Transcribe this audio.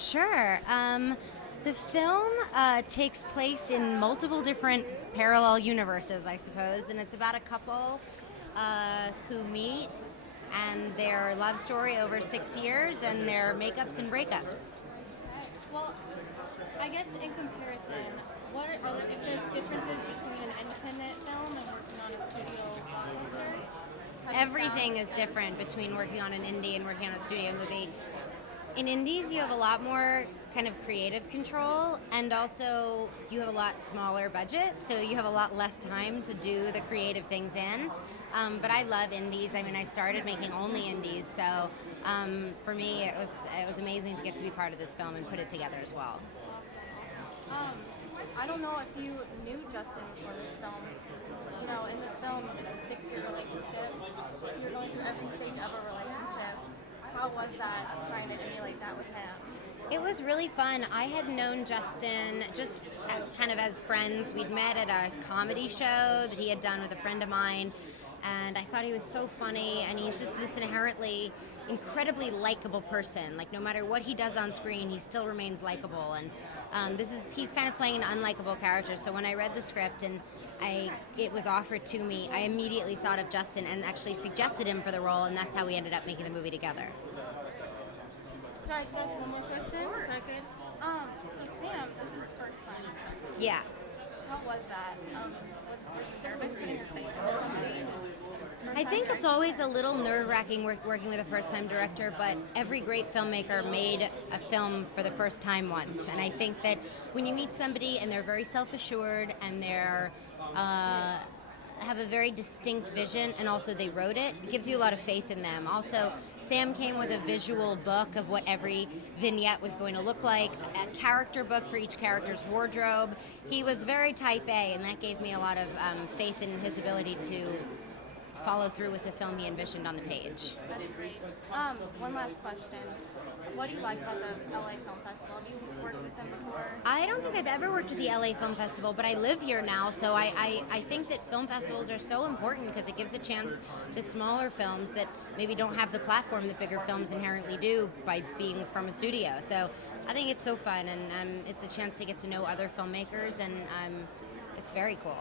Sure. The film takes place in multiple different parallel universes, I suppose, and it's about a couple who meet and their love story over 6 years and their makeups and breakups. Well, I guess in comparison, if there's differences between an independent film and working on a studio blockbuster? Everything is different between working on an indie and working on a studio movie. In indies, you have a lot more kind of creative control, and also you have a lot smaller budget, so you have a lot less time to do the creative things in. But I love indies. I mean, I started making only indies, so for me, it was amazing to get to be part of this film and put it together as well. Awesome. I don't know if you knew Justin before this film. You know, in this film, it's a 6-year relationship. You're going through every stage of a relationship. How was that, trying to emulate that with him? It was really fun. I had known Justin just kind of as friends. We'd met at a comedy show that he had done with a friend of mine, and I thought he was so funny, and he's just this inherently incredibly likable person. Like, no matter what he does on screen, he still remains likable, and he's kind of playing an unlikable character. So when I read the script and it was offered to me, I immediately thought of Justin and actually suggested him for the role, and that's how we ended up making the movie together. Can I just ask one more question? Is that good? So Sam, this is his first time directing. Yeah. How was that? Were you nervous putting your faith into somebody who's I think it's always a little nerve-wracking working with a first-time director, but every great filmmaker made a film for the first time once. And I think that when you meet somebody and they're very self-assured and they're have a very distinct vision, and also they wrote it, it gives you a lot of faith in them. Also, Sam came with a visual book of what every vignette was going to look like, a character book for each character's wardrobe. He was very type A, and that gave me a lot of faith in his ability to follow through with the film he envisioned on the page. That's great. One last question. What do you like about the LA Film Festival? Have you worked with them before? I don't think I've ever worked with the LA Film Festival, but I live here now, so I think that film festivals are so important because it gives a chance to smaller films that maybe don't have the platform that bigger films inherently do by being from a studio. So I think it's so fun, and it's a chance to get to know other filmmakers, and it's very cool.